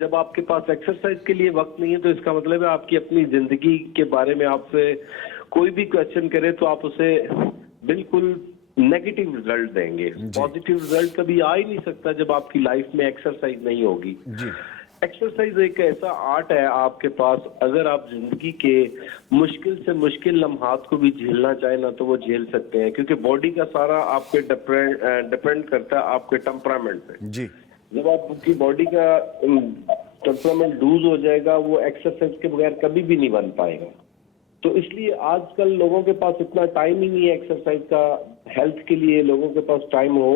जब आपके पास एक्सरसाइज के लिए वक्त नहीं है तो इसका मतलब है आपकी अपनी जिंदगी के बारे में आपसे कोई भी क्वेश्चन करे तो आप उसे बिल्कुल नेगेटिव रिजल्ट देंगे। जी। पॉजिटिव रिजल्ट कभी आ ही नहीं सकता जब आपकी लाइफ में एक्सरसाइज नहीं होगी। जी। एक्सरसाइज एक ऐसा आर्ट है आपके पास, अगर आप जिंदगी के मुश्किल से मुश्किल लम्हात को भी झेलना चाहे ना तो वो झेल सकते हैं, क्योंकि बॉडी का सारा आपके डिपेंड करता है आपके टेम्परामेंट पे। जी। जब आपकी बॉडी का टेम्परामेंट लूज हो जाएगा वो एक्सरसाइज के बगैर कभी भी नहीं बन पाएगा। तो इसलिए आजकल लोगों के पास इतना टाइम ही नहीं है एक्सरसाइज का। हेल्थ के लिए लोगों के पास टाइम हो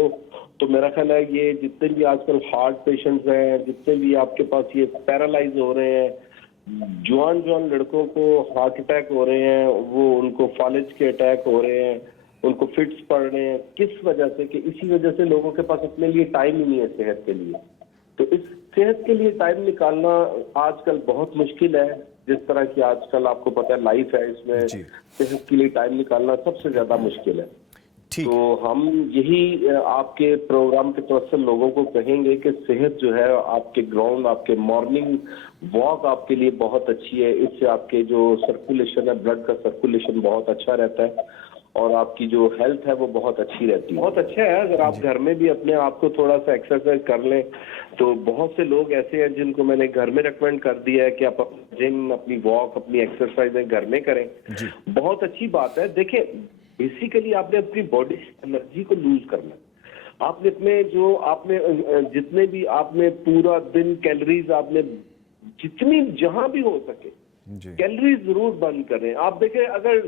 तो मेरा ख्याल है ये जितने भी आजकल हार्ट पेशेंट्स हैं, जितने भी आपके पास ये पैरालाइज हो रहे हैं, जवान जवान लड़कों को हार्ट अटैक हो रहे हैं, वो उनको फालिज के अटैक हो रहे हैं, उनको फिट्स पड़ रहे हैं, किस वजह से कि इसी वजह से लोगों के पास अपने लिए टाइम ही नहीं है सेहत के लिए। तो इस सेहत के लिए टाइम निकालना आजकल बहुत मुश्किल है। जिस तरह की आजकल आपको पता है लाइफ है, इसमें जी। सेहत के लिए टाइम निकालना सबसे ज्यादा मुश्किल है। ठीक। तो हम यही आपके प्रोग्राम की तरफ से लोगों को कहेंगे कि सेहत जो है आपके ग्राउंड, आपके मॉर्निंग वॉक आपके लिए बहुत अच्छी है। इससे आपके जो सर्कुलेशन है, ब्लड का सर्कुलेशन बहुत अच्छा रहता है और आपकी जो हेल्थ है वो बहुत अच्छी रहती है। बहुत अच्छा है अगर आप घर में भी अपने आप को थोड़ा सा एक्सरसाइज कर लें। तो बहुत से लोग ऐसे हैं जिनको मैंने घर में रिकमेंड कर दिया है कि आप जिम, अपनी वॉक, अपनी एक्सरसाइज घर में करें। जी। बहुत अच्छी बात है। देखिए, बेसिकली आपने अपनी बॉडी एनर्जी को लूज करना है। आपने अपने जो आपने जितने भी आपने पूरा दिन कैलोरीज आपने जितनी जहां भी हो सके जी। कैलोरीज जरूर बर्न करें। आप देखें अगर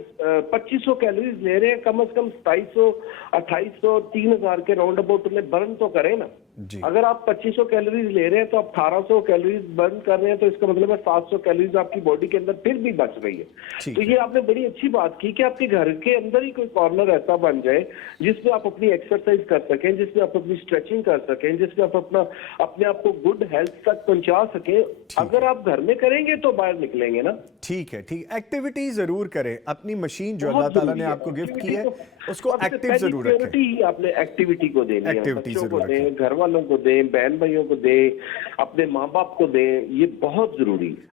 2500 कैलोरीज ले रहे हैं, कम से कम 2700, 2800, 3000 के राउंड अबाउट उन्हें बर्न तो करें ना। जी। अगर आप 2500 कैलोरीज ले रहे हैं तो आप 1800 कैलोरीज बर्न कर रहे हैं, तो इसका मतलब है 700 कैलोरीज आपकी बॉडी के अंदर फिर भी बच रही है। ठीक तो ये आपने बड़ी अच्छी बात की कि आपके घर के अंदर ही कोई कॉर्नर ऐसा बन जाए जिसमें आप अपनी एक्सरसाइज कर सकें, जिसमें आप अपनी स्ट्रेचिंग कर सकें, जिसमें आप अपने आप को गुड हेल्थ तक पहुंचा सकें। अगर आप घर में करेंगे तो बाहर निकलेंगे ना। ठीक है। ठीक, एक्टिविटी जरूर करें। अपनी मशीन जो अल्लाह बहुत ताला ने जरूरी है। आपको गिफ्ट की है एक्टिविटी उसको सबसे एक्टिव पहली जरूर रखें। प्रायोरिटी ही आपने एक्टिविटी को देनी है। एक्टिविटी बच्चों को जरूर दें, रखें। घर वालों को दें, बहन भाइयों को दें, अपने माँ बाप को दें। ये बहुत जरूरी है।